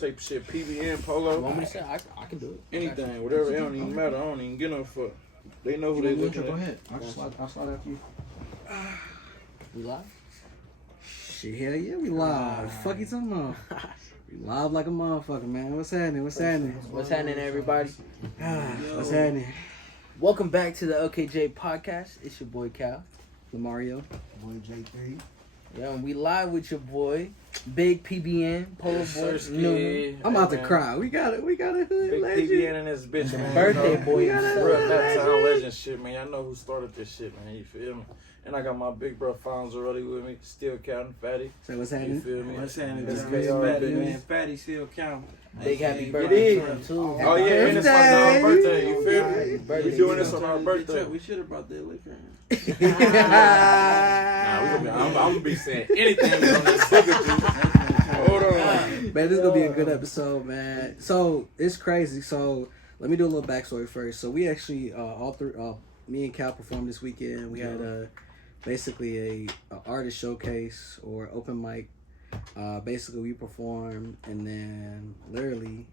Tape shit, PBN, Polo. You want me to say? I can do it. Anything, whatever. It don't even matter. I don't even get no fuck. They know who they looking Go at. ahead. I'll slide after you. We live? Shit, hell yeah, we live. Fuck you talking about? We live like a motherfucker, man. What's happening? What's happening? What's happening, everybody? What's happening? Welcome back to the LKJ PODCAST. It's your boy Kal. Lamario. Boy J3. Yeah, and we live with your boy, Big PBN, Polo Boy Nunu. I'm about to cry. We got a hood Big legend. PBN in this bitch, man. Birthday You know, boy got himself. real that town legend shit, man. Y'all know who started this shit, man. You feel me? And I got my big bro Fonz already with me, still counting Fatty. So what's You happening? feel me? What's happening? That's It's KR Fatty, business. man. Fatty still count. Big happy It birthday is. to him, too. Oh yeah, and it's my dog's birthday. You feel me? Birthday. We doing this on our birthday. We should have brought that liquor. Nah, I'm gonna be saying anything on this signature. Hold on. Man, this is gonna be a good episode, man. So it's crazy. So let me do a little backstory first. So we actually all three, me and Cal performed this weekend. We had basically a artist showcase or open mic. Basically we performed, and then literally,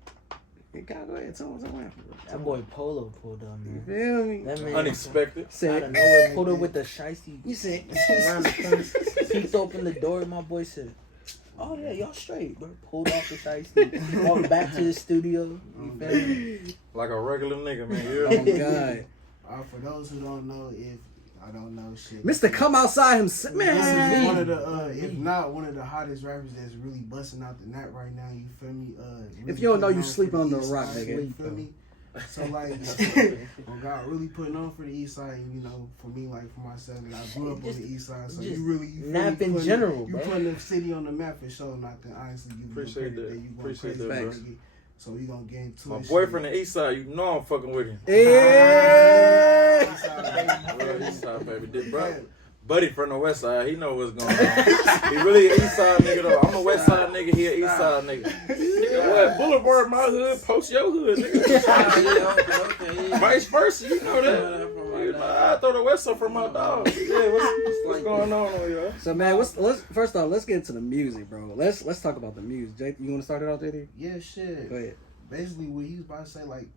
Cal, go ahead, tell me what happened. That boy Polo pulled up, You man. feel me? That man Unexpected. out of Said, nowhere pulled up with the shiesty. you said, Around the corner. Peeked open the door. My boy said, "Oh yeah, y'all straight, bro." Pulled off the shiesty. Walked back to the studio. You feel me? Like a regular nigga, man. You oh hear me? God, For those who don't know, if I don't know shit, Mr. Come Outside himself, This is man. one of the, if not one of the hottest rappers that's really busting out the net right now. You feel me? Really If you don't know, you putting on sleeping for on the East rock, Side, nigga. You feel me? So like, well, God really putting on for the East Side. And, you know, for me, like for myself, like, I grew up on the East Side, so just you really you nap really in putting- general, You bro. putting the city on the map for sure, and I can honestly give you the Appreciate credit that. you going Appreciate crazy. that, bro. Nigga. So we gonna get into My it. boy from the east side, you know I'm fucking with him. Yeah. East Side, baby. Real east side, baby. This bro, buddy from the west side, he know what's going on. He really an east side nigga though. I'm a west side nigga, he an east side nigga. Nigga, what? Boulevard my hood, post your hood, nigga. Okay. Vice versa, you know that. You know, I throw the west side from my dog. Yeah, what's going on over here? So man, let's first off, let's get into the music, bro. Let's talk about the music. Jay, you want to start it off, JD? Yeah, shit. Go ahead. Basically, what he was about to say, like,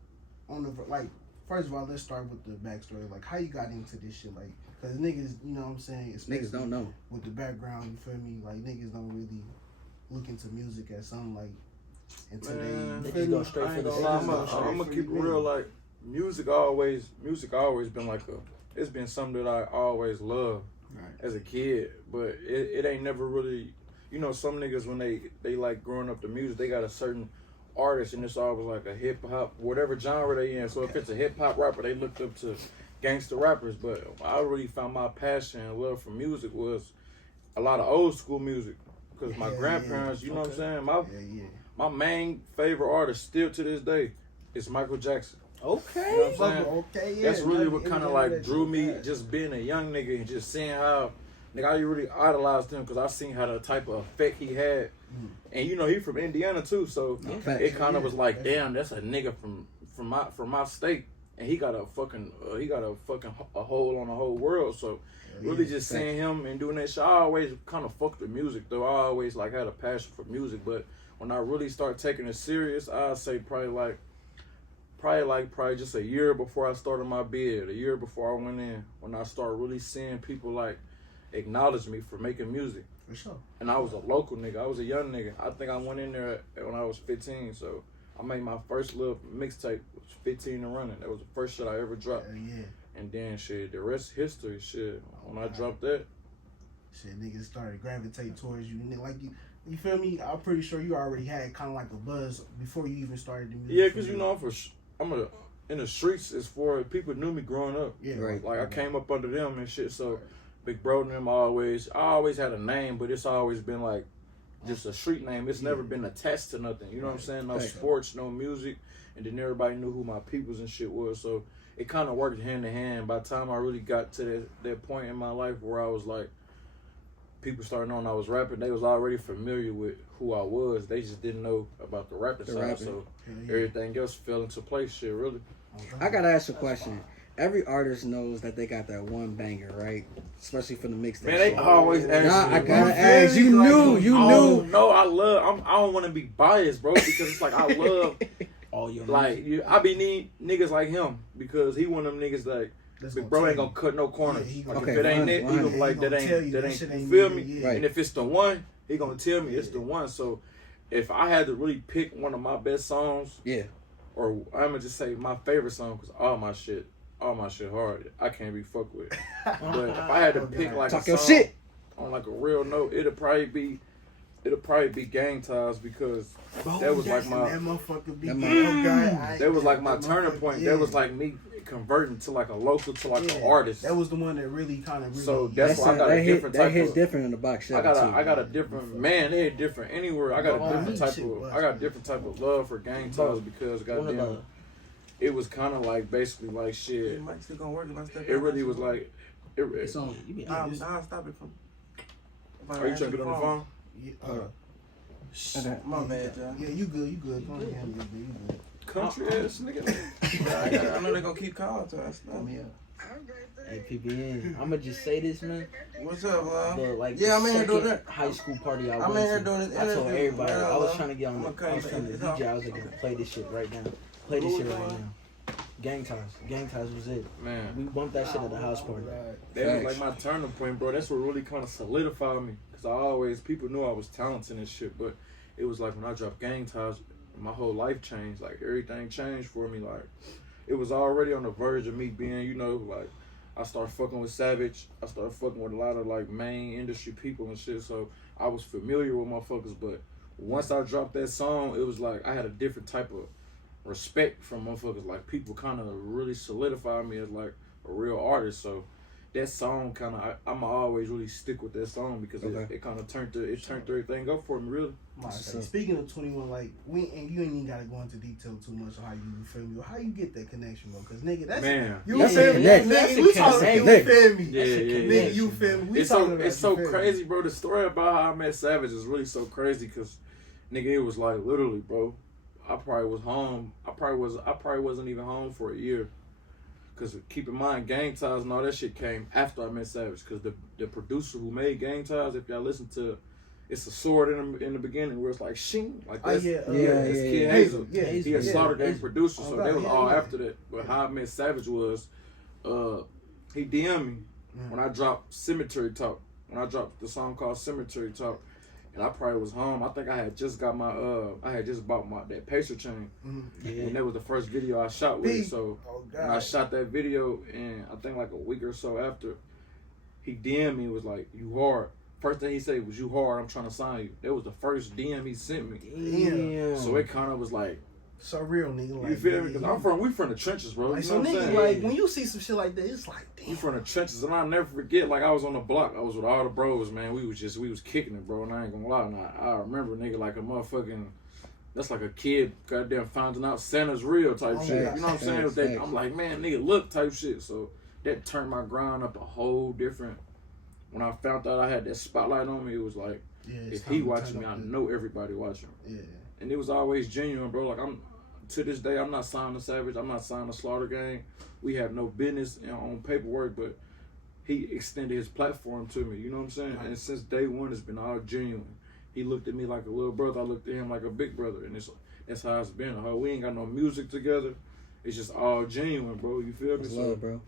on the like, first of all, let's start with the backstory. Like, how you got into this shit, like, cause niggas, you know what I'm saying? Niggas don't know. With the background, you feel me? Like, niggas don't really look into music as something like in Man, today. They just go straight for the I'm sound. gonna keep it real. Like music always been like it's been something that I always loved Right. as a kid. But it ain't never really, you know, some niggas when they like growing up the music, they got a certain artist and it's always like a hip hop, whatever genre they in. So if it's a hip hop rapper, they looked up to gangster rappers. But I really found my passion and love for music was a lot of old school music. Cause my grandparents, you know what I'm saying? My main favorite artist still to this day is Michael Jackson. Okay. You know what I'm saying? Okay, yeah. That's really what kind of like drew me, Right. just being a young nigga and just seeing how, nigga, I really idolized him because I seen how the type of effect he had. And you know, he from Indiana too, so Facts. it kind of was like, damn, that's a nigga from my state, and he got a hold on the whole world. So really just seeing him and doing that shit, I always kind of fucked with music though. I always like had a passion for music, but when I really start taking it serious, I'd say probably just a year before I started my bid, a year before I went in, when I started really seeing people like acknowledge me for making music. For sure. And I was a local nigga. I was a young nigga. I think I went in there when I was 15, so I made my first little mixtape, was 15 and running. That was the first shit I ever dropped. Yeah. And then shit, the rest history, shit. When I dropped that, Shit, niggas started gravitate towards you. Like you feel me? I'm pretty sure you already had kind of like a buzz before you even started the music. yeah, cause you know in the streets as for people knew me growing up. Yeah, Right. Like I came up under them and shit, so Big Bro and them I always had a name, but it's always been like just a street name. It's never been attached to nothing. You know what I'm saying? No Right. sports, no music, and then everybody knew who my peoples and shit was. So it kind of worked hand in hand. By the time I really got to that point in my life where I was like, people started knowing I was rapping, they was already familiar with who I was. They just didn't know about the rapping side. rapping. So Yeah. everything else fell into place. Shit, really. I gotta ask you a question. every artist knows that they got that one banger, right? Especially for the mixtape. Man, they always ask me. Nah, I gotta ask. You knew. No, I love. I don't want to be biased, bro, because it's like I love. All your Like I be need niggas like him because he one of them niggas like. Big bro ain't gonna cut no corners. Yeah, like okay, if it ain't it, he gonna be like that ain't you feel me? Yeah. And if it's the one, he gonna tell me it's the one. So if I had to really pick one of my best songs, Yeah. or I'm gonna just say my favorite song, because all my shit hard. I can't be fucked with. But if I had to pick like Talk a your song shit. on like a real note, it'll probably be Gang Ties, because that was like my that motherfucker be that was like my turning point. Yeah. That was like me converting to like a local to like an artist. That was the one that really kind of. So that's why I got a different type hit of. different in the box shop. I got a different man. They hit different anywhere. I got a different type of. I got a different type of love for Gang Ties because goddamn, it was kind of like basically like shit. Mike's still gonna work if I step It really was like. It's on. I'll stop it from. Are you trying to get on the phone? My bad, y'all. Yeah, you good. Go ahead, you good. Country ass nigga. I know they're gonna keep calling to us. Hey, PBN, I'ma just say this, man. What's up, love? The, like, Yeah, the I'm in here doing second that. high school party I'm went in here to, doing this I told interview. everybody, Yeah, I was love. trying to get on the, Okay, I was trying to it's DJ, I on. was like, play this shit right now. Play this shit right now. Gang Ties was it. Man, We bumped that shit at the house party. that was like my turning point, bro. That's what really kind of solidified me. Cause people knew I was talented and shit, but it was like when I dropped Gang Ties, my whole life changed. Like everything changed for me. Like it was already on the verge of me being, like I started fucking with Savage. I started fucking with a lot of like main industry people and shit. So I was familiar with motherfuckers. But once I dropped that song, it was like I had a different type of respect from motherfuckers. Like people kind of really solidified me as like a real artist. So that song kind of I'ma always really stick with that song because it kind of turned everything up for me really. Speaking of 21, like you ain't even gotta go into detail too much on how you feel me or how you get that connection, bro. Cause nigga, that's man. You feel me? Nigga, we talking. You feel me? Yeah. Nigga, you feel me? It's so crazy, bro. The story about how I met Savage is really so crazy because, nigga, it was like literally, bro. I probably was home. I probably wasn't even home for a year. Cause keep in mind, Gang Ties and all that shit came after I met Savage. Cause the producer who made Gang Ties, if y'all listen to, it's a sword in the beginning where it's like shing, like that's Kid Hazel. Yeah, he a Slaughter Gang producer, so that was all yeah. after that. But how I met Savage was, he DM'd me when I dropped Cemetery Talk. When I dropped the song called Cemetery Talk. And I probably was home. I think I had just got bought that Pacer chain. And that was the first video I shot with. So when I shot that video, and I think like a week or so after, he DM'd me and was like, "You hard." First thing he said was, "You hard, I'm trying to sign you." That was the first DM he sent me. Damn. So it kind of was like, so real, nigga. Like, you feel me? Because we from the trenches, bro. Like, you so know what I'm nigga, saying? like when you see some shit like that, it's like, damn. We from the trenches, and I'll never forget. Like I was on the block, I was with all the bros, man. We was kicking it, bro. And I ain't gonna lie, and I remember, nigga, like a motherfucking. That's like a kid, goddamn, finding out Santa's real type shit. You know what I'm saying? I'm like, man, nigga, look, type shit. So that turned my grind up a whole different. When I found out I had that spotlight on me, it was like, if he watching me, I know everybody watching. Yeah. And it was always genuine, bro. Like to this day, I'm not signed to Savage. I'm not signed to Slaughter Gang. We have no business on paperwork, but he extended his platform to me. You know what I'm saying? And since day one, it's been all genuine. He looked at me like a little brother. I looked at him like a big brother. And that's how it's been. We ain't got no music together. It's just all genuine, bro. You feel me? That's love, bro.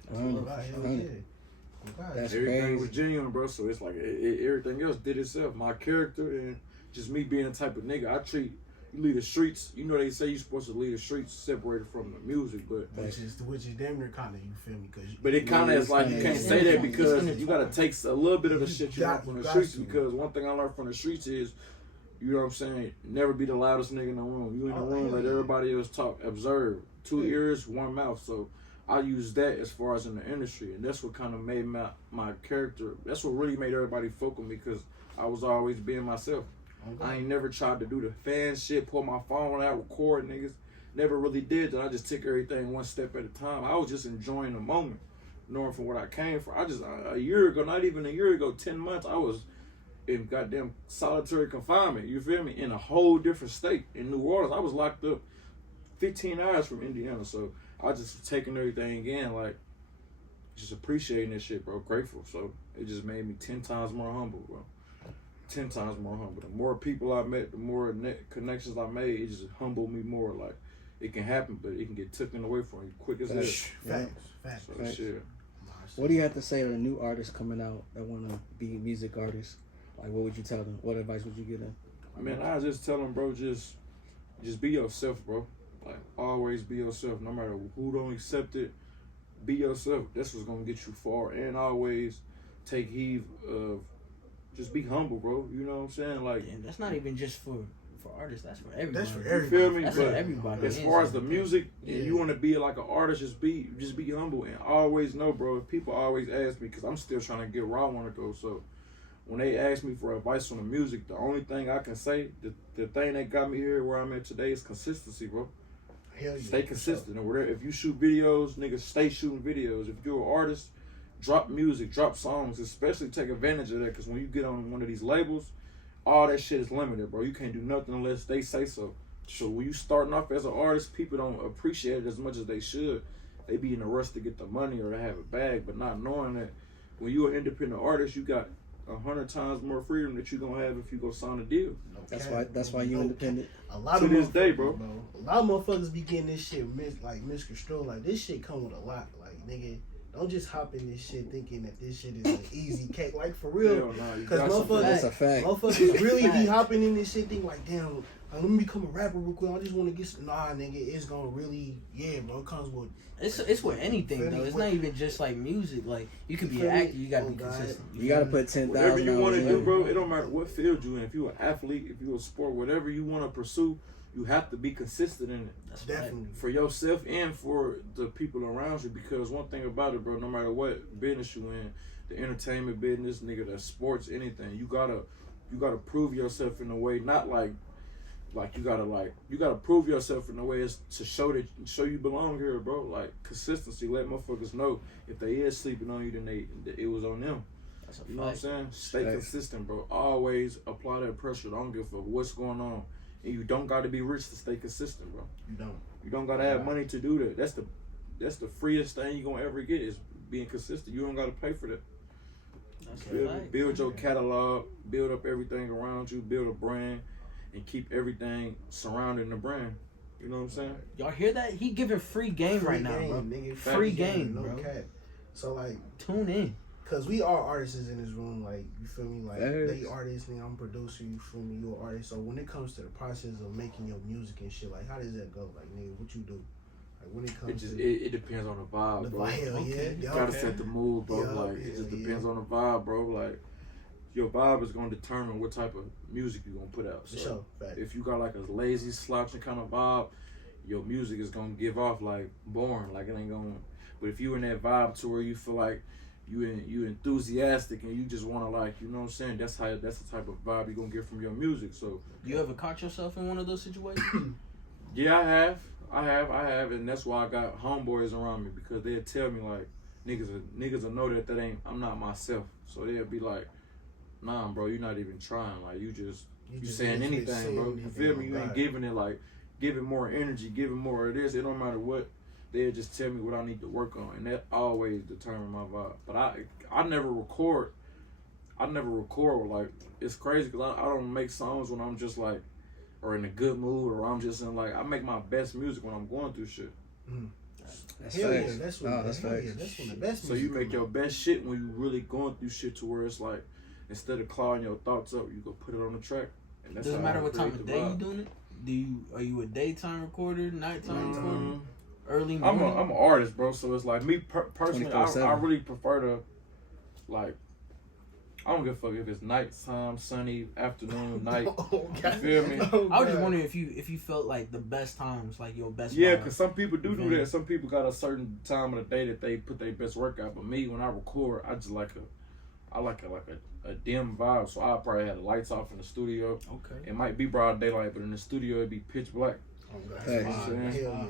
That's everything crazy. was genuine, bro. So it's like everything else did itself. My character and just me being the type of nigga I treat. You leave the streets. You know they say you're supposed to leave the streets separated from the music, but which is damn near kind of, you feel me? But it kind of is like you can't say that because you gotta take a little bit of the shit you learn from the streets. Because one thing I learned from the streets is, you know what I'm saying, never be the loudest nigga in the room. You in the room, let everybody else talk. Observe. 2 ears, 1 mouth. So I use that as far as in the industry, and that's what kind of made my character. That's what really made everybody fuck with me because I was always being myself. I ain't never tried to do the fan shit, pull my phone out, record niggas. Never really did that. I just took everything one step at a time. I was just enjoying the moment, knowing from where I came from. I just, a year ago, not even a year ago, 10 months, I was in goddamn solitary confinement, you feel me? In a whole different state in New Orleans. I was locked up 15 hours from Indiana, so I just was taking everything in. Like, just appreciating this shit, bro. Grateful. So it just made me 10 times more humble, bro. 10 times more humble. The more people I met, the more connections I made, it just humbled me more. Like, it can happen, but it can get taken away from you quick as hell. Facts. So Facts. shit. What do you have to say to the new artists coming out that want to be music artists? Like, what would you tell them? What advice would you give them? Man, I just tell them, bro, just be yourself, bro. Like, always be yourself. No matter who don't accept it, be yourself. That's what's gonna get you far. And always take heed of, just be humble, bro. You know what I'm saying? Like, And that's not even just for artists. That's for everybody. That's for you everybody. feel me? That's But for everybody. as far as the music, Yeah. and you want to be like an artist, just be humble and always know, bro. If people always ask me, because I'm still trying to get where I want to go. So when they ask me for advice on the music, the only thing I can say, the thing that got me here where I'm at today is consistency, bro. Hell yeah. Stay consistent or whatever. If you shoot videos, niggas, stay shooting videos. If you're an artist, drop music, drop songs. Especially take advantage of that, because when you get on one of these labels, all that shit is limited, bro. You can't do nothing unless they say so. So when you starting off as an artist, people don't appreciate it as much as they should. They be in a rush to get the money or to have a bag, but not knowing that when you're an independent artist, you got 100 times more freedom that you're gonna have if you go sign a deal. That's why you independent. A lot To of this day, motherfuckers, bro. A lot of motherfuckers be getting this shit misconstrued. Like, this shit come with a lot. Like, nigga, don't just hop in this shit thinking that this shit is an easy cake. Like, for real. Hell nah, you Because got some That's motherfuckers, a fact. motherfuckers really be hopping in this shit thinking like, damn, like, let me become a rapper real quick. I just want to get some. Nah, nigga, it's gonna really, yeah, bro. It comes with. It's with anything though. It's not even just like music. Like, you could be an actor. You gotta be consistent. You gotta put 10,000 Whatever you want to hours do, in. bro, it don't matter what field you in. If you're an athlete, if you're a sport, whatever you want to pursue, you have to be consistent in it. That's Definitely. For yourself and for the people around you. Because one thing about it, bro, no matter what business you in, the entertainment business, nigga, the sports, anything, you gotta prove yourself in a way, not like you gotta prove yourself in a way is to show you belong here, bro. Like, consistency, let motherfuckers know if they is sleeping on you, then it was on them. That's a You know what I'm fact. saying? Stay consistent, bro. Always apply that pressure. Don't give a fuck what's going on. And you don't gotta be rich to stay consistent, bro. You don't. You don't gotta have money to do that. That's the freest thing you gonna ever get is being consistent. You don't gotta pay for that. That's Feel a me? fact. Build your catalog, build up everything around you, build a brand, and keep everything surrounding the brand. You know what I'm saying? Y'all hear that? He giving free game right now, bro. Nigga, Free game, no bro. cap. So, like, Tune in. cause we are artists in this room, like, you feel me? Like, Facts. they artists, nigga, I'm a producer, you feel me? You an artist. So when it comes to the process of making your music and shit, like, how does that go? Like, nigga, what you do? Like, when it comes to It depends on the vibe, the bro. hell, Okay. You yeah, gotta set the mood, bro. Yeah, Like, it just yeah, depends on the vibe, bro. Like, your vibe is gonna determine what type of music you're gonna put out. For So sure, fact. if you got like a lazy, slouching kind of vibe, your music is gonna give off like boring. Like, it ain't gonna. But if you in that vibe to where you feel like you enthusiastic and you just wanna, like, you know what I'm saying? That's the type of vibe you're gonna get from your music. So You ever caught yourself in one of those situations? yeah, I have, and that's why I got homeboys around me, because they'll tell me like niggas will know that I'm not myself. So they'll be like, nah, bro, you're not even trying. Like, you saying anything, bro. You feel me? You ain't giving it, like, giving more energy, giving more of this. It don't matter what. They'll just tell me what I need to work on, and that always determine my vibe. But I never record. Like, it's crazy because I don't make songs when I'm just like, or in a good mood, or I'm just in, like, I make my best music when I'm going through shit. That's Hell yeah, facts. that's when, No, that's hell yeah, facts. that's when the best So you music make come your out. best shit when you really going through shit to where it's like, instead of clawing your thoughts up, you go put it on the track. And that's Doesn't how I matter what time create of the day you vibe. doing it. Are you a daytime recorder, nighttime recorder, early I'm morning? an artist, bro. So it's like me personally, I 24/7. really prefer to, like, I don't give a fuck if it's nighttime, sunny, afternoon, night. Oh, You feel me? Oh, I was just God. wondering if you felt like the best times, like your best. Yeah, vibe. because some people do Mhm. that. Some people got a certain time of the day that they put their best work out. But me, when I record, I just like a dim vibe. So I probably have the lights off in the studio. Okay. It might be broad daylight, but in the studio it'd be pitch black. Oh, God. Facts. Hell yeah. Hell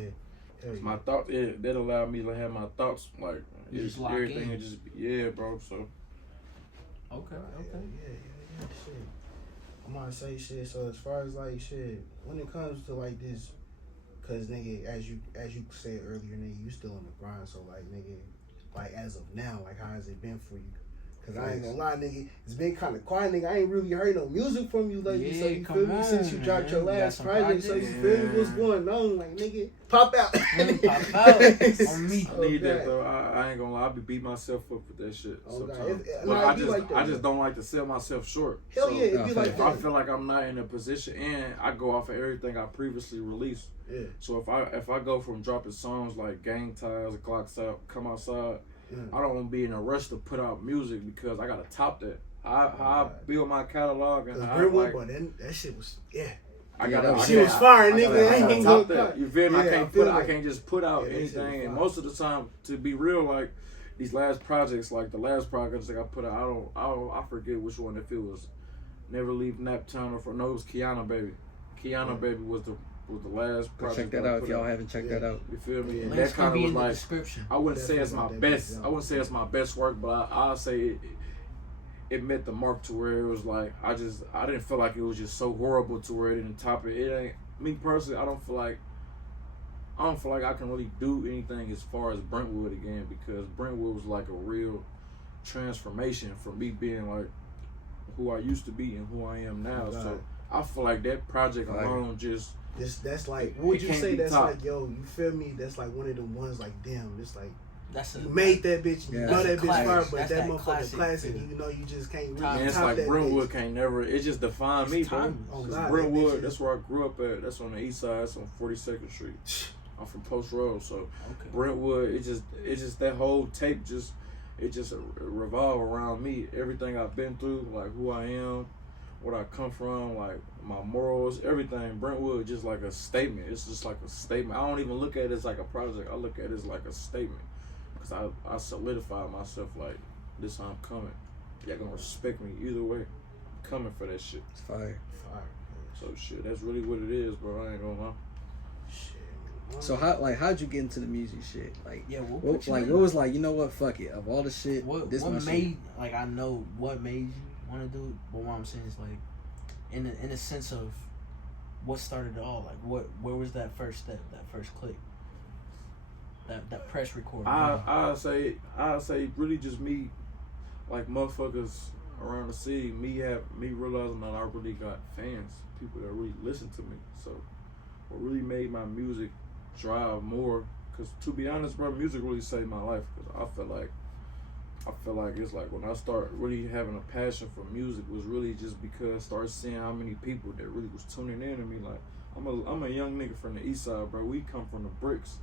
yeah. My thoughts, that allowed me to have my thoughts like You it's just lock everything. in. It just bro. So Okay. Yeah, shit. I'm gonna say shit. So as far as like shit, when it comes to like this, cause nigga, as you said earlier, nigga, you still in the grind. So like nigga, like as of now, like how has it been for you? Cause I ain't gonna lie, nigga, it's been kind of quiet, nigga. I ain't really heard no music from you lately, so you feel me? Since you dropped your last project, so you feel me? What's going on, like nigga? Pop out, pop out on me. I need that though. I ain't gonna lie. I be beating myself up with that shit sometimes. But But I just don't like to sell myself short. Hell so yeah, it be like that. I feel like I'm not in a position, and I go off of everything I previously released. Yeah. So if I go from dropping songs like Gang Ties, Clocks Out, Come Outside, I don't want to be in a rush to put out music because I gotta top that. I build my catalog and I like. But that shit was She was fire, nigga. I gotta top that. You feel me? Yeah, I can't just put out anything. And most of the time, to be real, like these last projects, like the last projects that I put out, I forget which one. If it was Never Leave Naptown or for no, it was Kiana Baby. Kiana Baby was the last project. Check that out if y'all haven't checked that out. You feel me? And Links that kind of was like, description. I wouldn't say it's my best. I wouldn't say it's my best work, but I'll say it met the mark to where it was like I didn't feel like it was just so horrible to where it didn't top it. It ain't me personally. I don't feel like I can really do anything as far as Brentwood again, because Brentwood was like a real transformation from me being like who I used to be and who I am now. Right. So I feel like that project alone just. That's like, what would you say? That's top. like, yo, you feel me? That's like one of them ones like, damn, it's like You made that bitch. You know that bitch fire, but that's that that motherfucker classic. Even though you just can't really Man, it's top like that Brentwood bitch. can't never. It just defined me, bro. Oh, God, Brentwood, that that's where I grew up at. That's on the east side. That's on 42nd Street. I'm from Post Road, so Brentwood. It just that whole tape just revolve around me. Everything I've been through, like who I am, what I come from, like my morals, everything. Brentwood just like a statement. It's just like a statement. I don't even look at it as like a project. I look at it as like a statement. Cause I solidified myself like this how I'm coming. Y'all gonna respect me either way. I'm coming for that shit. It's fire. So shit, that's really what it is, bro. I ain't gonna lie. Shit. So how'd you get into the music shit? Like what was like, you know what, fuck it. Of all the shit, what made like I know what made you wanna do it, but what I'm saying is like in the sense of what started it all, like where was that first step, that first click? That press recording. I'll say really just me, like motherfuckers around the city, me realizing that I really got fans, people that really listen to me. So what really made my music drive more, cause to be honest, bro, music really saved my life. Cause I feel like it's like when I start really having a passion for music was really just because I started seeing how many people that really was tuning in to me. Like I'm a young nigga from the east side, bro. We come from the bricks.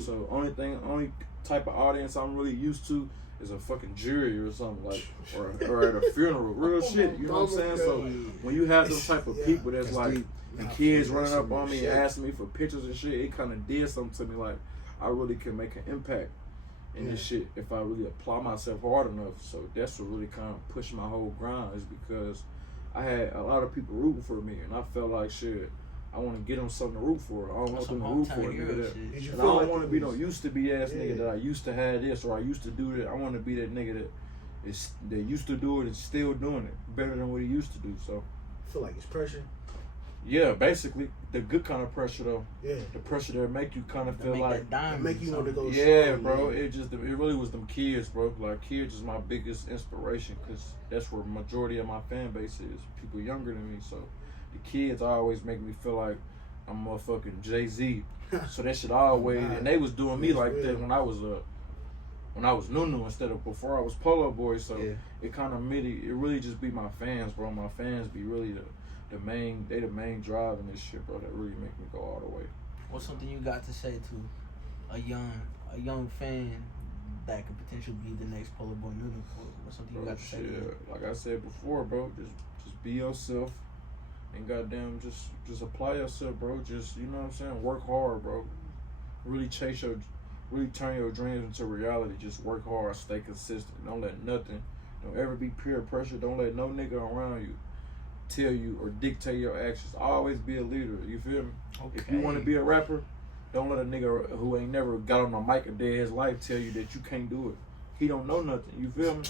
So only type of audience I'm really used to is a fucking jury or something, like or at a funeral, real shit. You know what I'm saying? So when you have those type of people that's like and kids running up on me and asking me for pictures and shit, it kind of did something to me. Like I really can make an impact in this shit if I really apply myself hard enough. So that's what really kind of pushed my whole grind, is because I had a lot of people rooting for me, and I felt like shit. I want to get them something to root for. I don't want them to root for a nigga that. And I don't want to be no used to be ass nigga that I used to have this or I used to do that. I want to be that nigga that used to do it and still doing it better than what he used to do. So I feel like it's pressure. Yeah, basically the good kind of pressure though. Yeah. The pressure that make you kind of feel like make you want to go. Yeah, bro. It really was them kids, bro. Like kids is my biggest inspiration because that's where majority of my fan base is. People younger than me, so. The kids always make me feel like I'm motherfucking Jay-Z. So that shit always, and they was doing me like that when I was Nunu instead of before I was Polo Boy. So it kind of it really just be my fans, bro. My fans be really the main drive in this shit, bro. That really make me go all the way. What's something you got to say to a young fan that could potentially be the next Polo Boy Nunu? What's something you got to say to them? Like I said before, bro, just be yourself. And goddamn, just apply yourself, bro. Just, you know what I'm saying? Work hard, bro. Really really turn your dreams into reality. Just work hard, stay consistent. Don't ever be peer pressure. Don't let no nigga around you tell you or dictate your actions. Always be a leader. You feel me? Okay. If you want to be a rapper, don't let a nigga who ain't never got on a mic a day in his life tell you that you can't do it. he don't know nothing. You feel me?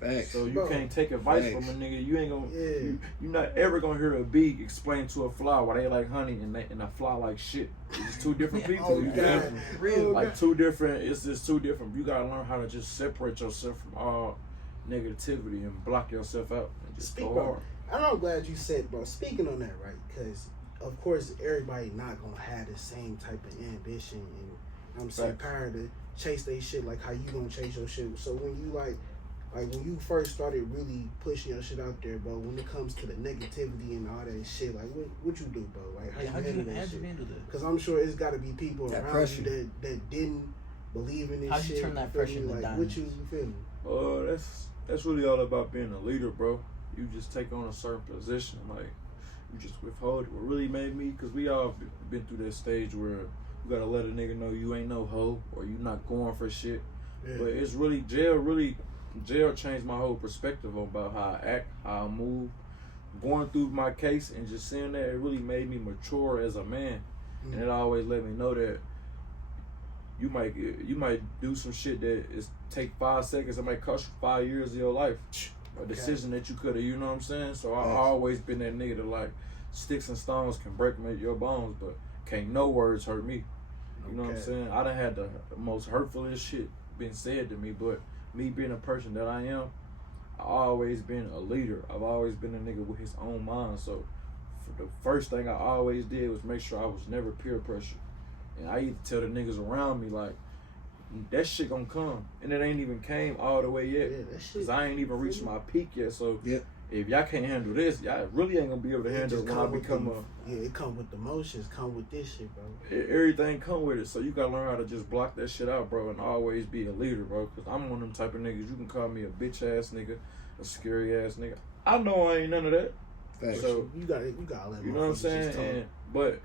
Facts. So you can't take advice Facts. from a nigga. You ain't gonna. Yeah. You're not ever gonna hear a bee explain to a fly why they like honey and a fly like shit. It's two different people. Oh, You feel God. me? Real. Like two different. It's just two different. You gotta learn how to just separate yourself from all negativity and block yourself out and just Speak, go bro. hard. And I'm glad you said, bro. Speaking on that, right? Because of course everybody not gonna have the same type of ambition and I'm saying power to chase they shit like how you gonna chase your shit. So when you like when you first started really pushing your shit out there, bro, when it comes to the negativity and all that shit, like what you do, bro? Like how you handle that shit? Because I'm sure it's got to be people That around pressure. you that didn't believe in this How'd shit. you turn that feel pressure me? into Like diamonds? you feel me? That's really all about being a leader, bro. You just take on a certain position, like you just withhold it. What really made me, because we all been through that stage where you gotta let a nigga know you ain't no hoe or you not going for shit. Yeah. But it's really jail changed my whole perspective about how I act, how I move. Going through my case and just seeing that, it really made me mature as a man. And it always let me know that you might do some shit that is take 5 seconds. It might cost you 5 years of your life. A decision that you could have, you know what I'm saying? So I always been that nigga that like sticks and stones can break your bones, but can't no words hurt me. You know what I'm saying? I done had the most hurtfulest shit been said to me, but me being a person that I am, I always been a leader. I've always been a nigga with his own mind. So for the first thing I always did was make sure I was never peer pressure. And I used to tell the niggas around me like, that shit gonna come. And it ain't even came all the way yet. Yeah, that shit. Cause I ain't even reached my peak yet. So Yep. if y'all can't handle this, y'all really ain't gonna be able to handle it when I become it come with the motions, come with this shit, bro. everything come with it. So you gotta learn how to just block that shit out, bro, and always be a leader, bro. Cause I'm one of them type of niggas, you can call me a bitch ass nigga, a scary ass nigga. I know I ain't none of that. Facts. So you gotta let you know what I'm motherfuckers saying? just talk. But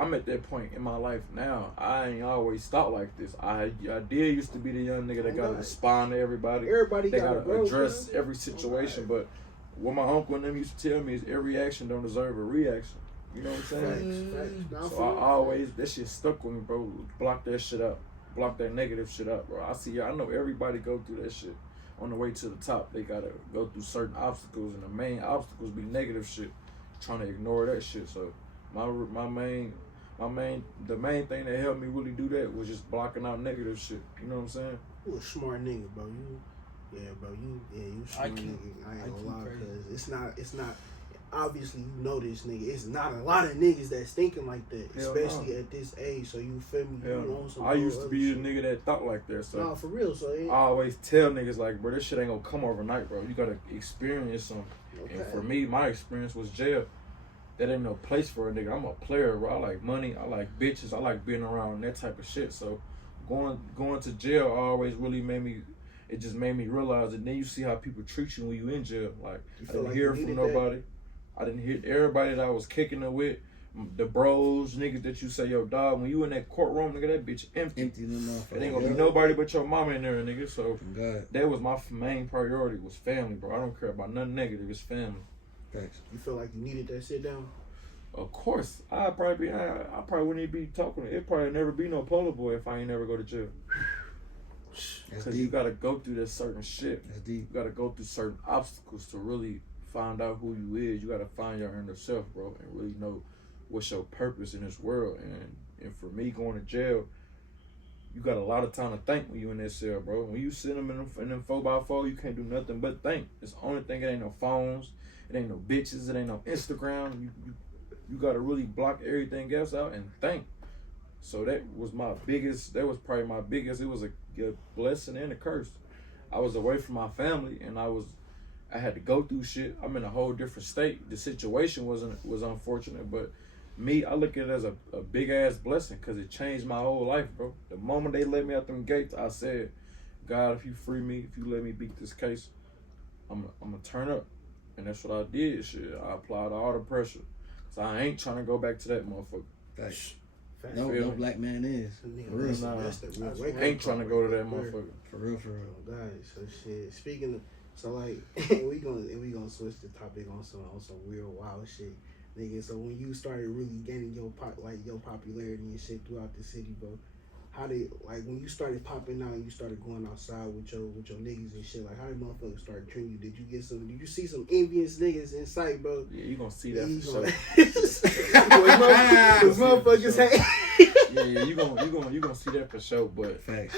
I'm at that point in my life now. I ain't always thought like this. I did used to be the young nigga that gotta respond to everybody. Everybody They gotta gotta address bro. every situation. But what my uncle and them used to tell me is every action don't deserve a reaction. You know what I'm saying? Facts. So I always, that shit stuck with me, bro. Block that shit out. Block that negative shit out, bro. I know everybody go through that shit. On the way to the top, they gotta go through certain obstacles, and the main obstacles be negative shit. Trying to ignore that shit. So the main thing that helped me really do that was just blocking out negative shit. You know what I'm saying? You a smart nigga, bro. You smart nigga. I ain't gonna lie, cause it's not. Obviously, you know this nigga. It's not a lot of niggas that's thinking like that, especially at this age. So you feel me? You know, some I used to be shit. the nigga that thought like that. So no, for real. So I always tell niggas like, bro, this shit ain't gonna come overnight, bro. You gotta experience something. okay. And for me, my experience was jail. That ain't no place for a nigga. I'm a player, bro. I like money. I like bitches. I like being around that type of shit. So going to jail always really made me. It just made me realize that then you see how people treat you when you in jail. Like I didn't hear from nobody. I didn't hear everybody that I was kicking it with. The bros, niggas that you say, yo, dog, when you in that courtroom, nigga, that bitch empty. Empty the motherfucker. It ain't gonna be nobody but your mama in there, nigga. So God. that was my main priority was family, bro. I don't care about nothing negative. It's family. Thanks. You feel like you needed that sit down? Of course, I probably wouldn't even be talking. It probably never be no Polo Boy if I ain't never go to jail. That's Because deep. you gotta go through that certain shit. That's deep. You gotta go through certain obstacles to really find out who you is. You gotta find your inner self, bro, and really know what's your purpose in this world. And for me, going to jail, you got a lot of time to think when you in that cell, bro. When you sit them in them 4x4, you can't do nothing but think. It's the only thing. It ain't no phones. It ain't no bitches. It ain't no Instagram. You gotta really block everything else out and think. So that was probably my biggest. It was a blessing and a curse. I was away from my family, and I had to go through shit. I'm in a whole different state. The situation was unfortunate, but me, I look at it as a big ass blessing because it changed my whole life, bro. The moment they let me out them gates, I said, God, if you free me, if you let me beat this case, I'm gonna turn up. And that's what I did, shit. I applied all the pressure. Cause I ain't trying to go back to that motherfucker. Thanks. Facts. No black man is. Nigga, For real. that's the real wake-up Ain't trying to call go to right that there. motherfucker. For real, for real. Oh, God, so shit. Speaking of, so like, we gonna switch the topic on some real wild shit, nigga. So when you started really gaining your popularity and shit throughout the city, bro, how they like when you started popping out and you started going outside with your niggas and shit, like how did motherfuckers start treating you? Did you see some envious niggas in sight, bro? Yeah, you gonna see that for sure. Was motherfuckers hate? Yeah, you gonna see that for sure. But Facts.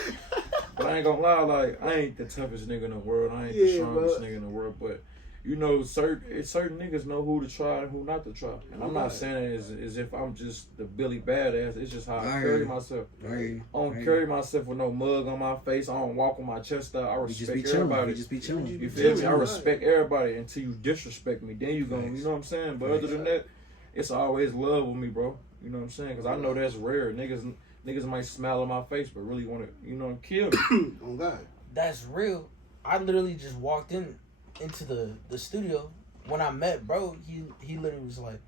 But I ain't gonna lie, like I ain't the toughest nigga in the world. I ain't the strongest nigga in the world. But you know, certain niggas know who to try and who not to try. And I'm not saying it as if I'm just the Billy Badass. It's just how I carry myself. I don't carry myself with no mug on my face. I don't walk with my chest out. I respect everybody. Just be chilling. You feel me? I respect everybody until you disrespect me. Then you gonna, you know what I'm saying? But other than that, it's always love with me, bro. You know what I'm saying? Because I know that's rare. Niggas might smile on my face, but really want to, you know, kill me. Oh God, that's real. I literally just walked into the studio. When I met bro, he literally was like,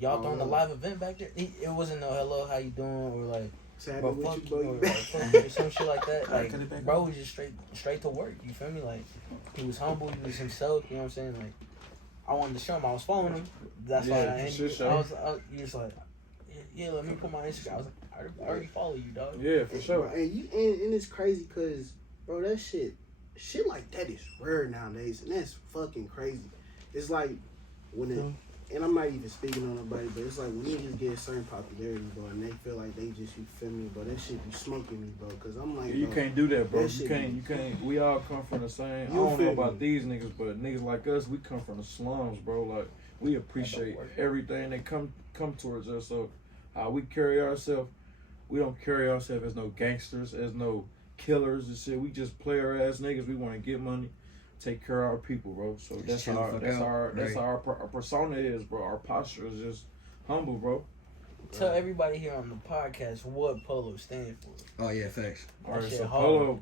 "Y'all throwing a live event back there?" It wasn't no hello, how you doing, or like, bro, fuck you, or like, fuck you, or some shit like that. Like, bro was just straight to work. You feel me? Like, he was humble. He was himself. You know what I'm saying? Like, I wanted to show him I was following him. That's why I ended. He was like, "Yeah, let me put my Instagram." I was like, I already follow you, dog. Yeah, for sure. And it's crazy because, bro, that shit like that is rare nowadays, and that's fucking crazy. It's like when and I'm not even speaking on nobody, but it's like when niggas get a certain popularity, bro, and they feel like they just, you feel me, bro, that shit be smoking me, bro, because I'm like, you can't do that, bro. That You can't. We all come from the same. I don't know about these niggas, but niggas like us, we come from the slums, bro. Like, we appreciate everything that come towards us. So how we carry ourselves, we don't carry ourselves as no gangsters, as no killers and shit. We just player ass niggas. We want to get money, take care of our people, bro. So that's how our persona is, bro. Our posture is just humble, bro. Tell everybody here on the podcast what Polo stands for. Oh yeah, facts. All right, so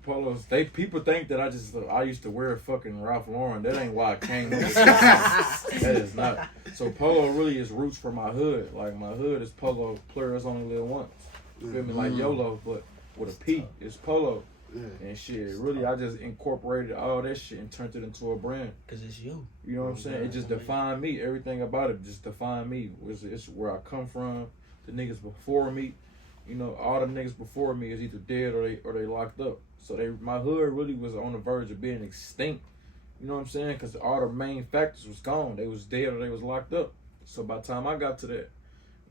Polo's. People think that I used to wear fucking Ralph Lauren. That ain't why I came with it. That is not. So Polo really is roots for my hood. Like my hood is Polo. Players only live once. You feel me? Like YOLO, but with a P. It's Polo. Yeah. And shit, really, I just incorporated all that shit and turned it into a brand. Cause it's you. You know what I'm saying? It just defined me. Everything about it just defined me. It's where I come from. The niggas before me, you know, all the niggas before me is either dead or they locked up. So my hood really was on the verge of being extinct. You know what I'm saying? Cause all the main factors was gone. They was dead or they was locked up. So by the time I got to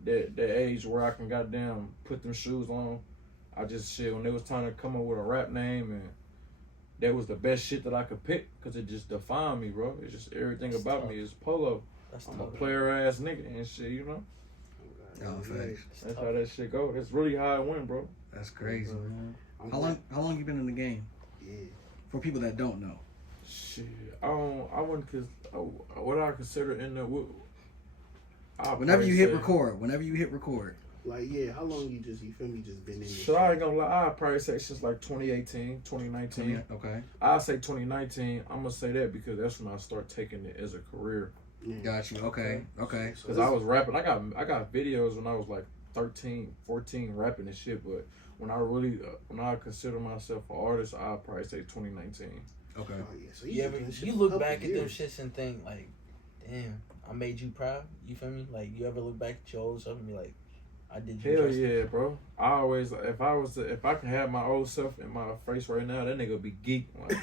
that age where I can goddamn put them shoes on, I just shit, when it was time to come up with a rap name, and that was the best shit that I could pick because it just defined me, bro. It's just everything about me is Polo. I'm a player ass nigga and shit, you know? Oh, thanks. That's how that shit go. That's really how it went, bro. That's crazy, man. How long you been in the game? Yeah. For people that don't know. Shit, I wouldn't, cause what I consider in the. Whenever you hit record. Like, yeah, how long you feel me, just been in this? So I ain't gonna lie, I'd probably say since like 2018, 2019. Okay. I'll say 2019. I'm gonna say that because that's when I start taking it as a career. Got you. Okay. Because I was rapping. I got videos when I was like 13, 14 rapping and shit, but when I consider myself an artist, I'll probably say 2019. Okay. Oh, yeah. So you look back at them shits and think like, damn, I made you proud. You feel me? Like, you ever look back at your old self and be like, I did you Hell yeah, bro. I always, if I can have my old self in my face right now, that nigga would be geek. Like,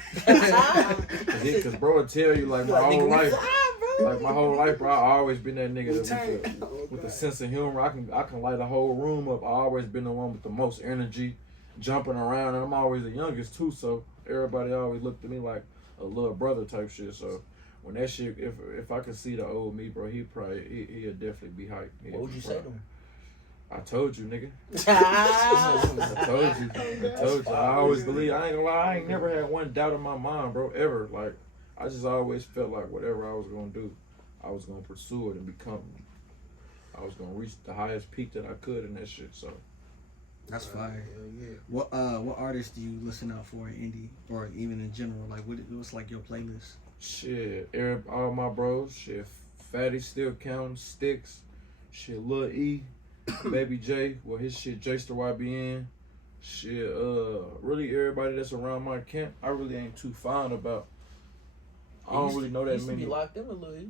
cause bro, will tell you like my whole life, bro. I always been that nigga with the sense of humor. I can light a whole room up. I always been the one with the most energy, jumping around, and I'm always the youngest too. So everybody always looked at me like a little brother type shit. So when that shit, if I could see the old me, bro, he'd definitely be hyped. What would you say to him? I told you, nigga. I told you. I always believe. I ain't gonna lie. I ain't never had one doubt in my mind, bro, ever. Like, I just always felt like whatever I was gonna do, I was gonna pursue it and become. I was gonna reach the highest peak that I could in that shit. So. That's fire. Yeah. What artists do you listen out for in indie or even in general? Like, what's like your playlist? Shit, all my bros. Shit, Fattystillkountin, Sticks. Shit, Lil E. Baby J, well his shit J-Star YBN. Shit, really everybody that's around my camp, I really ain't too fond about. I don't really know that many. Used to be locked in with Lil E.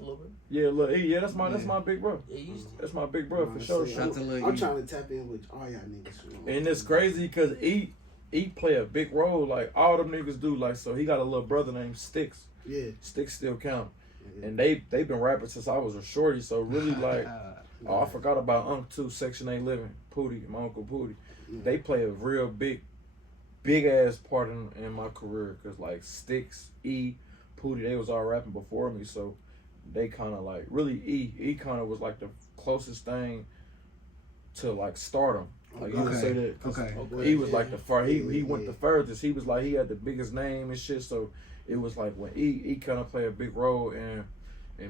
A little bit. Yeah, Lil E. Yeah, that's my big bro. Yeah, you used to. That's my big bro for sure. Shout out to Lil I'm E. trying to tap in with all y'all niggas. And it's crazy because E play a big role. Like all them niggas do. Like so, he got a little brother named Sticks. Yeah. Still count. Yeah. And they been rapping since I was a shorty. So really like, I forgot about Unc too. Section 8 Living, Pootie, my uncle Pootie. Yeah. They play a real big ass part in my career. Cause like Sticks, E, Pootie, they was all rapping before me. So they kind of like really E kind of was like the closest thing to like stardom. Like you would say that. 'Cause he was like the far. He went the furthest. He was like he had the biggest name and shit. So it was like when he kind of played a big role in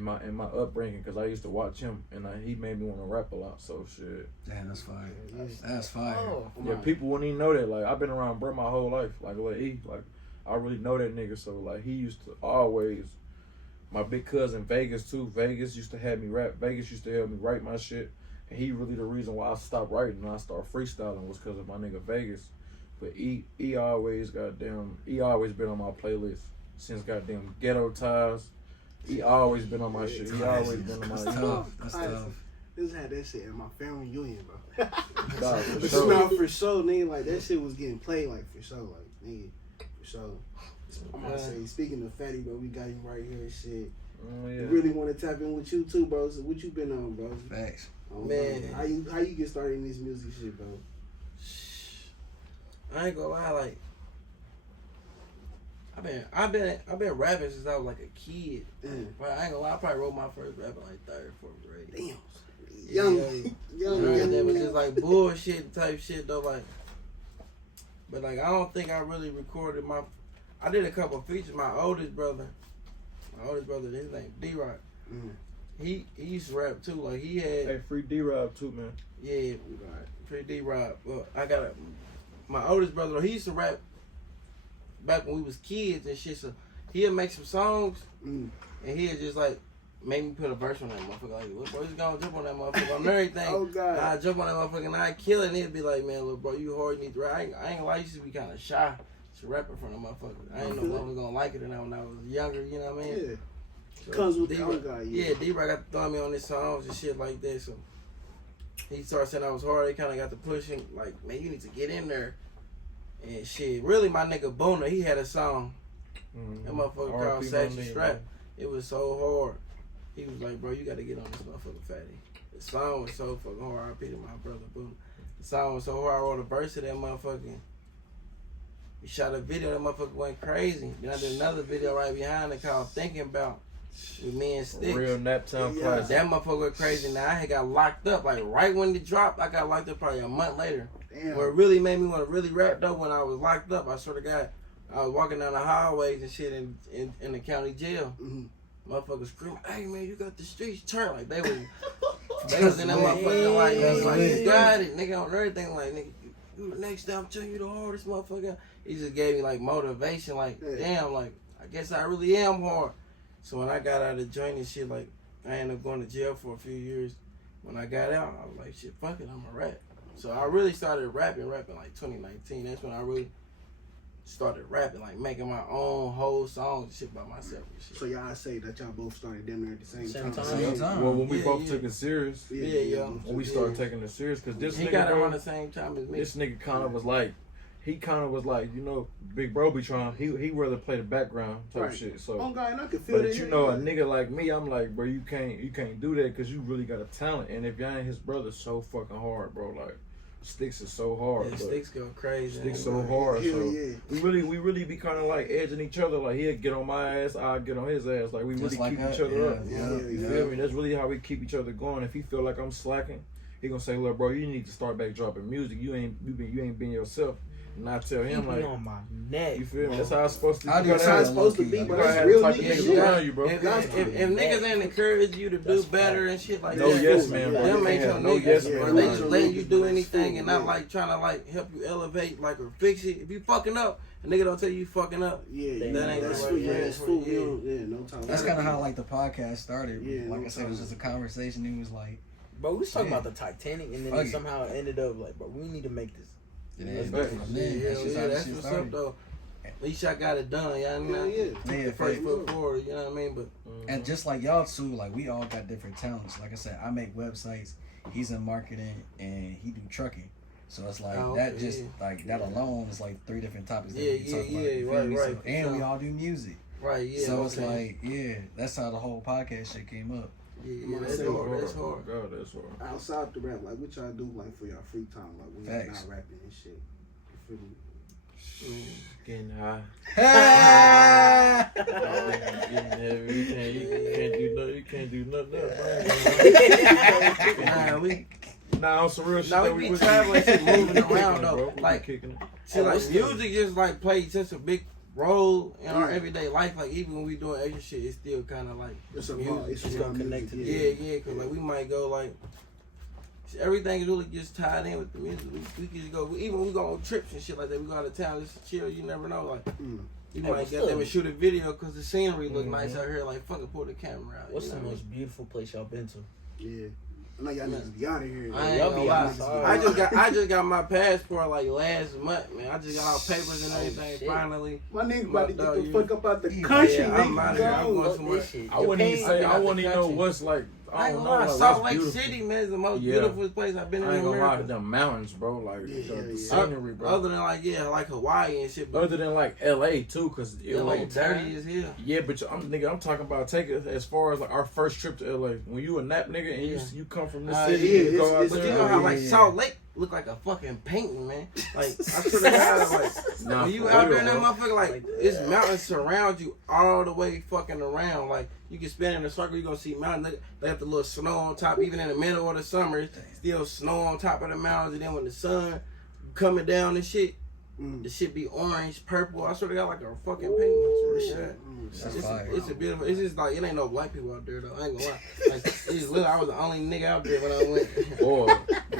my upbringing because I used to watch him and he made me want to rap a lot. So shit. Damn, that's fire. That's fire. Yeah, people wouldn't even know that. Like I've been around bro my whole life. Like E, like I really know that nigga. So like he used to always. My big cousin Vegas too. Vegas used to have me rap. Vegas used to help me write my shit. And he really the reason why I stopped writing and I started freestyling was because of my nigga Vegas. But E always been on my playlist since goddamn Ghetto Ties. He always been on my shit. He always been on my That's tough. That's tough. This had that shit in my family reunion, bro. Nah, for But sure. no, for sure, nigga, like that shit was getting played, like for sure, like nigga, for sure. I'm gonna say, speaking of Fatty, bro, we got him right here and shit. Yeah. Really want to tap in with you too, bro. So what you been on, bro? Facts. Oh, Man. bro. How you get started in this music shit, bro? I ain't gonna lie, like I've been rapping since I was like a kid. Damn. But I ain't gonna lie, I probably wrote my first rap in like 3rd or 4th grade. Damn. Young. That was just like bullshit type shit though, like. But like I don't think I really recorded I did a couple of features. My oldest brother, his name D-Rock. Mm. He used to rap too. Like he had Hey, free D-Rob too, man. yeah, free D-Rock. Well, my oldest brother though, he used to rap back when we was kids and shit. So he'd make some songs and he'd just like make me put a verse on that motherfucker. Like, look, bro, just gonna jump on that motherfucker on everything. Oh God. I jump on that motherfucker and I kill it. And he'd be like, man, look, bro, you hard, you need to rap. I ain't gonna lie, I used to be kind of shy to rap in front of motherfuckers. I ain't know if I was gonna like it or not when I was younger. You know what I mean? Yeah. So Comes with D-Rock, the guy. yeah, D-Rock got to throwing me on his songs and shit like that. So he started saying I was hard. He kind of got to pushing, like, man, you need to get in there and shit. Really, my nigga Boona, he had a song. That motherfucker called Saxy Strap. It was so hard. He was like, bro, you got to get on this motherfucker, Fatty. The song was so fucking hard. I repeated my brother Boona. The song was so hard. I wrote a verse of that motherfucking. We shot a video. That motherfucker went crazy. Then I did another video right behind it called Thinking About. With me and Sticks. Real Naptown classic. That motherfucker went crazy. Now I had got locked up. Like right when it dropped, I got locked up probably a month later. Damn. What really made me want to really rap though, when I was locked up, I sort of got. I was walking down the hallways and shit in the county jail. Mm-hmm. Motherfuckers screaming, "Hey man, you got the streets turned!" Like they was in that motherfucker like, you got it, nigga, on everything. Like nigga, you the next time I'm telling you the hardest motherfucker. He just gave me like motivation. Like damn, like I guess I really am hard. So when I got out of the joint and shit, like I ended up going to jail for a few years. When I got out, I was like, shit, fuck it, I'm a rap. So I really started rapping like 2019. That's when I really started rapping, like making my own whole songs and shit by myself and shit. So y'all say that y'all both started damn near at the same Same time. time. Well, when we both took it serious, Yeah. when we started taking it serious, because this He nigga, got it bro, around the same time as me. this nigga kind of was like, you know, Big Bro be trying, he rather play the background type Right. shit. So, Oh God, and I can feel but that. you know, a nigga like me, I'm like, bro, you can't do that because you really got a talent. And if y'all ain't his brother, so fucking hard, bro. Like, Sticks is so hard. Yeah, but Sticks go crazy. Sticks so hard. Hell So yeah. we really be kind of like edging each other. Like he'll get on my ass, I'll get on his ass. Like we Just really like keep that, each other up. yeah, You yeah. feel me? That's really how we keep each other going. If he feel like I'm slacking, he gonna say, "Look, bro, you need to start back dropping music. You ain't been yourself." And I tell him like, on my neck. you feel me? That's how it's supposed to. I You do gotta That's how have- it's supposed to be, you bro. gotta That's have real the type of nigga niggas shit. around you, bro. If niggas ain't encourage you to do better and shit like No that, yes man, bro. them You ain't can't your have no niggas, yes yeah, bro. man. They no, just no, letting no, you do no, anything and not yeah. like trying to like help you elevate like or fix it. If you fucking up, a nigga don't tell you fucking up. Yeah, That ain't that's the food. right Yeah, way that's for food. you. Yeah, no time. That's kind of how like the podcast started. Yeah, Like no I said, it was time. just a conversation. He was like, Bro, we was talking Yeah. about the Titanic, and then Fuck it it. somehow ended up like, bro, we need to make this. yeah, That's that's facts. from there. That's just how this That's shit what's up started. though. At least I got it done, y'all know. Yeah, The first foot forward, you know what I mean? But and just like y'all too, like we all got different talents. Like I said, I make websites. He's in marketing and he do trucking. So it's like that just like that alone is like 3 different topics that we can talk about. You feel me? Right. So, and we all do music. Right, yeah. So it's like, that's how the whole podcast shit came up. Yeah, that's hard. That's hard. God, that's hard. Outside the rap, like what y'all do like for y'all free time, like when y'all not rapping and shit. You feel me? Getting high. Getting heavy. You can't do nothing else. Nah, on some real shit. Nah, we be traveling, shit, moving around though. Bro. Like, Kicking it. see, like music just like plays such a big role in our everyday life. Like even when we doing extra shit, it's still kind of like It's still connected. Yeah, cause like we might go like everything is really just tied in with the music. We can just go even when we go on trips and shit like that. We go out of town just to chill. You never know. Like you might get them and shoot a video cause the scenery look nice out here. Like fucking pull the camera out. What's the most beautiful place y'all been to? Yeah. I know y'all niggas be out of here. I ain't gonna lie. I just got my passport like last month, man. I just got all papers and everything finally. My nigga about to get the fuck up out the country. Yeah, I'm out of here. I'm going somewhere. I wouldn't even say. I wouldn't even know what's like. I don't know. Like, Salt Lake City, man, is the most beautiful place I've been in I ain't gonna lie, America. them mountains, bro. Like the scenery, bro. Other than like Hawaii and shit. But other than like LA too, cause LA dirty as hell. Yeah, but I'm talking about taking it as far as like our first trip to LA. When you a nap nigga and you come from the city, you go out but there. you know how like Salt Lake look like a fucking painting, man. Like I swear to God, like when you out there in that motherfucker, like it's mountains surround you all the way fucking around. Like you can spin in a circle, you gonna see mountains. They have the little snow on top, even in the middle of the summer, still snow on top of the mountains. And then when the sun coming down and shit, the shit be orange, purple. I swear to God, like a fucking painting. It's a beautiful. It's just like it ain't no black people out there though. I ain't gonna lie. Like it's literally, I was the only nigga out there when I went. Well,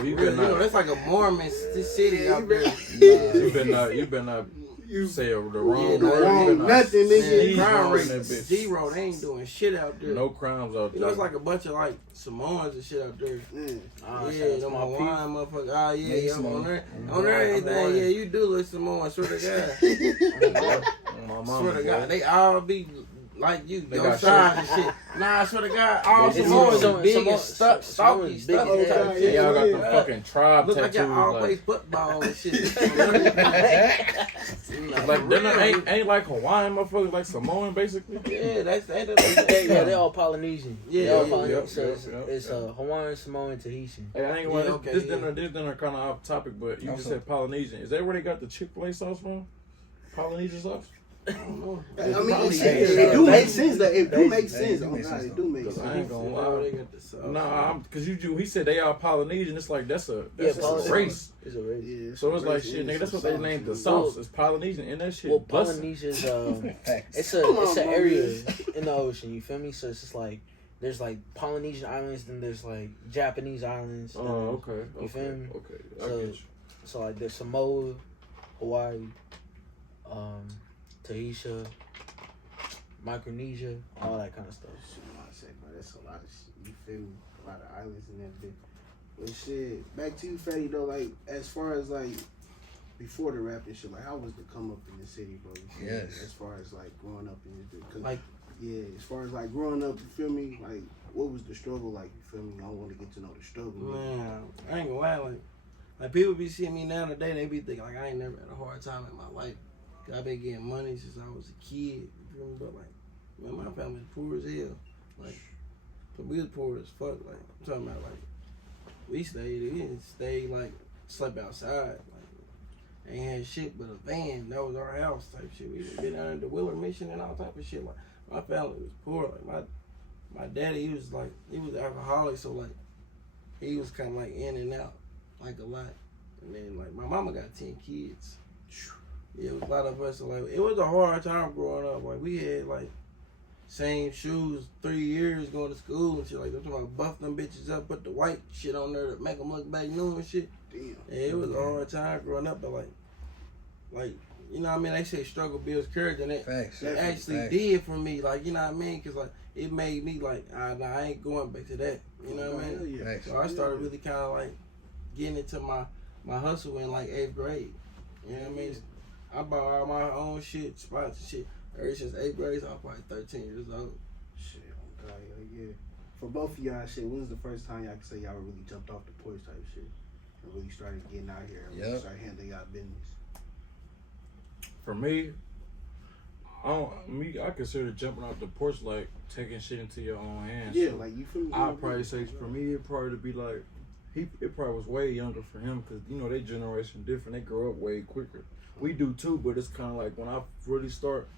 you really, that's like a Mormon city out there. You been not. You say the wrong word. Nothing, nigga. Crime rate 0. They ain't doing shit out there. No crimes out there. You know, it's like a bunch of like Samoans and shit out there. Yeah, them Hawaiian motherfuckers. Oh yeah, I'm on there. On there, anything. Yeah, you do look Samoan. Swear to God. Swear to God, they all be like you, your size and shit. Nah, I swear to God, all Samoans are big and stuck, stocky, stuck. Y'all got the fucking tribe look tattoos. Like y'all all play football and shit. Like them ain't like Hawaiian motherfuckers, like Samoan basically. Yeah, they're all Polynesian. Yeah, all Polynesian. So it's Hawaiian, Samoan, Tahitian. Hey, I ain't gonna this dinner kind of off topic, but you just said Polynesian. Is that where they got the Chick-fil-A sauce from? Polynesian sauce? I mean, it do make sense. That it do make sense. It do make sense. I ain't gonna lie. Nah, cause he said they all Polynesian. It's like that's a race. It's a race. Yeah, so it's like shit, nigga. That's what they named the sauce. It's Polynesian, and that shit. Well, Polynesia's it's an area in the ocean. You feel me? So it's just like there's like Polynesian islands, then there's like Japanese islands. Oh, okay. You feel me? Okay, I get you. So like there's Samoa, Hawaii, Tahiti, Micronesia, all that kind of stuff. That's a lot of shit. You feel me? A lot of islands in that bitch. But shit, back to you, Fatty, though, like, as far as, like, before the rap and shit, like, how was the come up in the city, bro? Yes. As far as, like, growing up in this bitch. Like, yeah, as far as, like, growing up, you feel me? Like, what was the struggle like, you feel me? I want to get to know the struggle. Man, I ain't gonna lie, like people be seeing me now today, they be thinking, like, I ain't never had a hard time in my life. I've been getting money since I was a kid, you feel me? But, like, man, my family's poor as hell. Like, so we was poor as fuck. Like, I'm talking about, like, we didn't stay, like, slept outside. Like, ain't had shit but a van. That was our house type shit. We been out at the Wheeler Mission and all type of shit. Like, my family was poor. Like, my daddy, he was alcoholic, so, like, he was kind of, like, in and out, like, a lot. And then, like, my mama got 10 kids. Yeah, it was a lot of us. So, like, it was a hard time growing up. Like, we had, like, same shoes 3 years going to school and shit. Like, I'm talking about buff them bitches up, put the white shit on there to make them look back new and shit. Damn. Yeah, it was a hard time growing up, but, like, you know what I mean? They say struggle builds courage, and it actually did for me. Like, you know what I mean? Because, like, it made me, like, I ain't going back to that. You know what I mean? Yeah. So I started really kind of, like, getting into my hustle in, like, 8th grade. You know what I mean? I bought all my own shit, spots and shit. Ever since 8th grade, so I was probably 13 years old. Shit, oh God, yeah. For both of y'all, shit, when's the first time y'all can say y'all really jumped off the porch type shit? And really started getting out here and really started handling y'all business? For me, I consider jumping off the porch like taking shit into your own hands. Yeah, so like you feel me? I'd probably say for me, it probably be like, it probably was way younger for him because, you know, they generation different. They grow up way quicker. We do too, but it's kind of like when I really start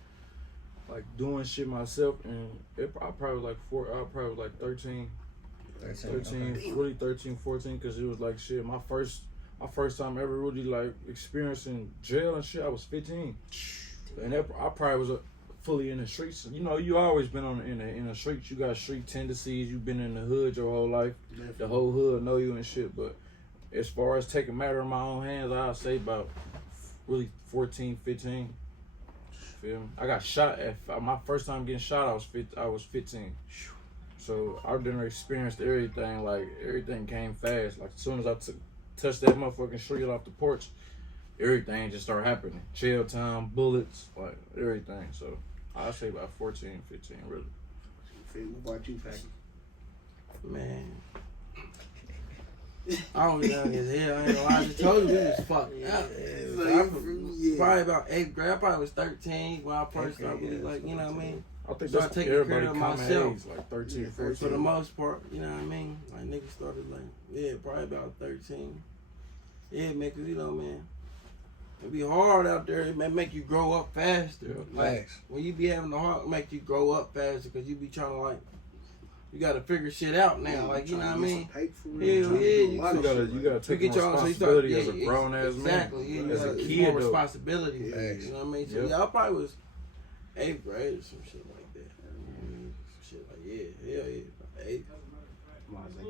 like doing shit myself, and I probably was like 13, okay. really 13, 14, because it was like shit. My first time ever really like experiencing jail and shit, I was 15, and I probably was fully in the streets. You know, you always been in the streets. You got street tendencies. You've been in the hood your whole life. Definitely. The whole hood know you and shit. But as far as taking matter in my own hands, I'd say about really 14, 15. Feel me? I got shot my first time getting shot. I was 15. So I didn't experience everything. Like everything came fast. Like as soon as I touched that motherfucking street off the porch, everything just started happening. Jail time, bullets, like everything. So I'd say about 14, 15, really. What about you, Packy? Man. I was young as hell. I ain't gonna lie. I just told you we was fucked up. Probably about 8th grade. I probably was 13 when I first started really, like, you know what I mean? I think Start that's taking everybody care of common myself. age, like 13, 14. For the most part, you know what I mean? Like, niggas started, like, probably about 13. Yeah, man, because, you know, man, it be hard out there. It may make you grow up faster. Yeah. Like, when you be having the heart, it make you grow up faster because you be trying to, like, you got to figure shit out now. Like, you know what I mean? Hell yeah. You gotta take responsibility as a grown ass man. Exactly. Yeah, as a it's kid, more though. responsibility. You know what I mean? So, Yep. yeah, I probably was 8th grade or some shit like that. Some shit like, yeah. 8th.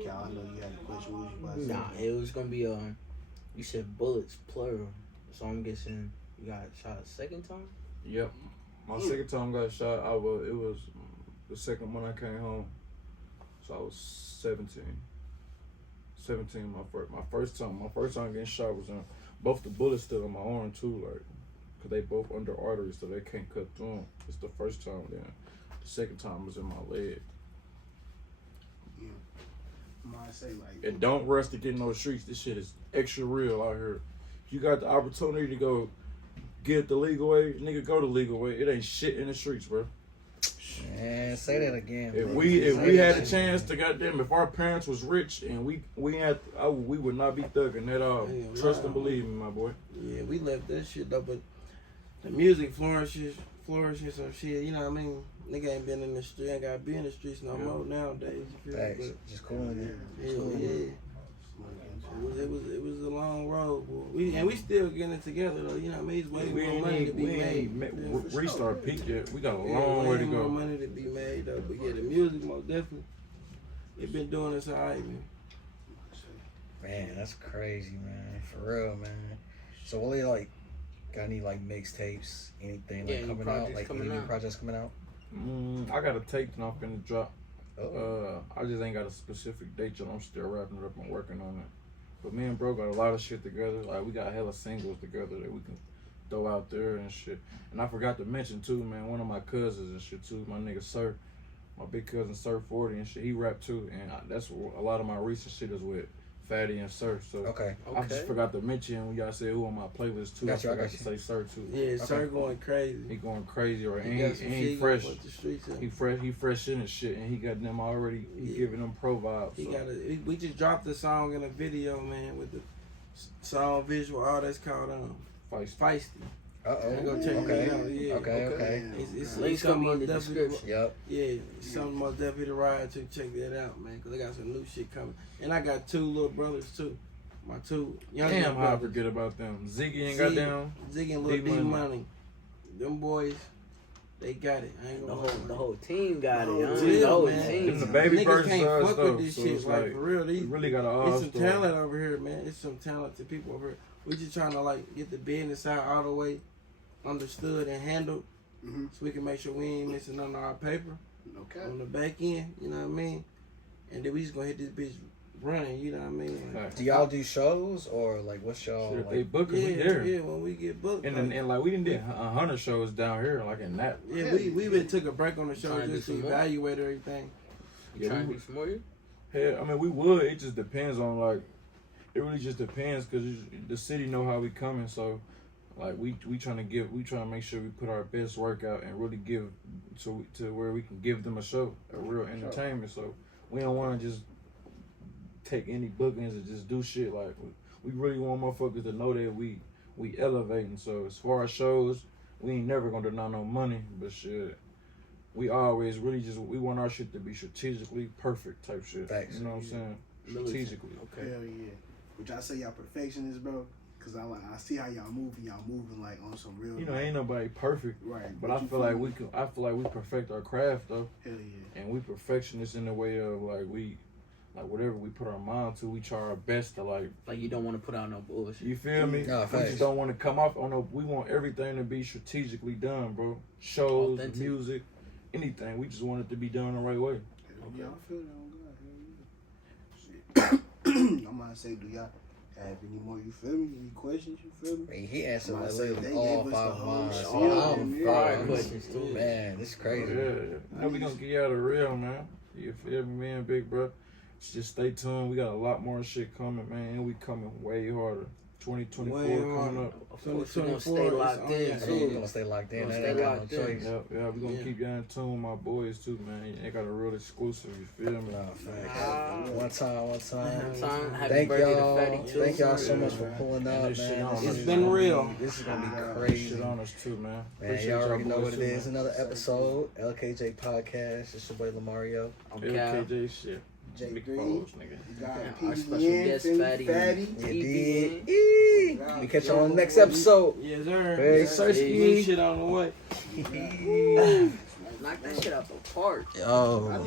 Cal, I know you had a question. What was you about to say? Nah, it was gonna be you said bullets plural, so I'm guessing you got shot a second time. Yep. My second time got shot. It was the second when I came home. So I was 17. 17 my first time getting shot was in both the bullets still in my arm too, like, cause they both under arteries, so they can't cut through them. It's the first time. Then the second time was in my leg. Yeah. Might say like. And don't rush to get in those streets. This shit is extra real out here. If you got the opportunity to go get the legal way, nigga, go the legal way. It ain't shit in the streets, bro. Man, say that again. If we had a chance to goddamn, if our parents was rich and we would not be thugging at all. Yeah, Trust and believe me, my boy. Yeah, we left that shit though, but the music flourishes some shit. You know what I mean? Nigga ain't been in the street, ain't gotta be in the streets no more nowadays. You feel me? But, just cool in there. yeah. It was a long road, boy. We still getting it together though. You know what I mean? It's way more money to be made. Restart peak yet. We got a long way to more go. money to be made though. But yeah, the music most definitely. It been doing us alright, man. Man, that's crazy, man. For real, man. So what they like? Got any like mixtapes? Anything like coming out? Like any new projects coming out? I got a tape that I'm finna drop. Oh. I just ain't got a specific date yet. I'm still wrapping it up and working on it. But me and bro got a lot of shit together. Like, we got hella singles together that we can throw out there and shit. And I forgot to mention too, man, one of my cousins and shit too, my nigga Sir, my big cousin Sir 40 and shit, he rap too. And that's what a lot of my recent shit is with Fatty and Sir. So Okay. I just forgot to mention when y'all said who on my playlist too. I forgot to say Sir too. Yeah, Sir going crazy. He going crazy, right? He got some And shit he fresh. gonna put the streets in. He fresh in his shit, and he got them already. He giving them pro vibes. So. We just dropped the song in a video, man, with the song visual. All that's called Feisty. Uh-oh. Go check Okay. that out. Yeah. Okay. It's something most definitely. Yep. Yeah, it's something most definitely to ride to. Check that out, man, because I got some new shit coming, and I got 2 little brothers too. My 2 younger Damn, how I brothers. forget about them. Ziggy and goddamn. Ziggy and Lil D Money. Them boys, they got it. I ain't gonna lie. The whole team got it. The whole The whole team, team. Them the baby Niggas versions can't of us, fuck though. with this So shit, it's like, for real. We really got an It's all some talent over here, man. It's some talented people over here. We just trying to like get the business side all the way understood and handled, so we can make sure we ain't missing none of our paper on the back end. You know what I mean? And then we just gonna hit this bitch running. You know what I mean? Like, Do y'all do shows or like what's y'all Shit, if like? they book it, we there. yeah, when we get booked. And like we didn't do 100 shows down here, like in that. yeah, we been took a break on the show Trying to do just to some more. evaluate everything. Yeah, Trying to we, be familiar? yeah, I mean we would. It just depends on like. It really just depends because the city know how we coming, so like we trying to make sure we put our best work out and really give to where we can give them a real entertainment. So we don't want to just take any bookings and just do shit. Like we really want motherfuckers to know that we elevating. So as far as shows, we ain't never gonna deny no money, but shit. We always really we want our shit to be strategically perfect type shit. Thanks. You know what I'm saying? Strategically. Okay. Hell yeah. Would y'all say y'all perfectionists, bro? Cause I see how y'all moving like on some real. You know, ain't nobody perfect. Right. But I feel like we perfect our craft though. Hell yeah. And we perfectionists in the way of like whatever we put our mind to, we try our best to like you don't want to put out no bullshit. you feel me? No, We facts. just don't want to come off on no. We want everything to be strategically done, bro. Shows, Authentic. music, anything. We just want it to be done the right way. Yeah, I feel that on God. Hell yeah. Shit. I'm gonna say, do y'all have any more? You feel me? Any questions? You feel me? Man, he answered I'm like gonna say literally they all gave us 5 the of whole mine. shit. So I'm Yeah. Fire fine. questions too. Man, this is crazy. Yeah, no, we gonna get y'all the real, man. You feel me, man, big bro? Just stay tuned. We got a lot more shit coming, man. And we coming way harder. 2024 Way coming harder. up. Of course, we're gonna 2024 stay is locked on in that. So we're too. gonna stay locked in. Gonna That stay ain't got locked no in. choice. Yeah, we gonna Yeah. keep y'all in tune with my boys too, man. They got a real exclusive, you feel me? No, facts. One time. Time. Happy Thank birthday y'all. to Fatty too. Thank y'all so Yeah, much for man. pulling And up, this shit man. on This us, is been gonna real. be- This is gonna be This crazy. shit on us too, man. Man, Appreciate y'all already y'all know boys what it too, is. man. Another episode, LKJ Podcast. It's your boy Lamario. I'm Cal. LKJ shit. J3. Big pose, nigga. You got Our special PBN, guest, Fatty. Fatty. You TBN. did. Eee. We catch y'all on the next episode. Yes, sir. Hey, Yes, Sirski. Good shit on the way. Knock that shit out the park. Yo.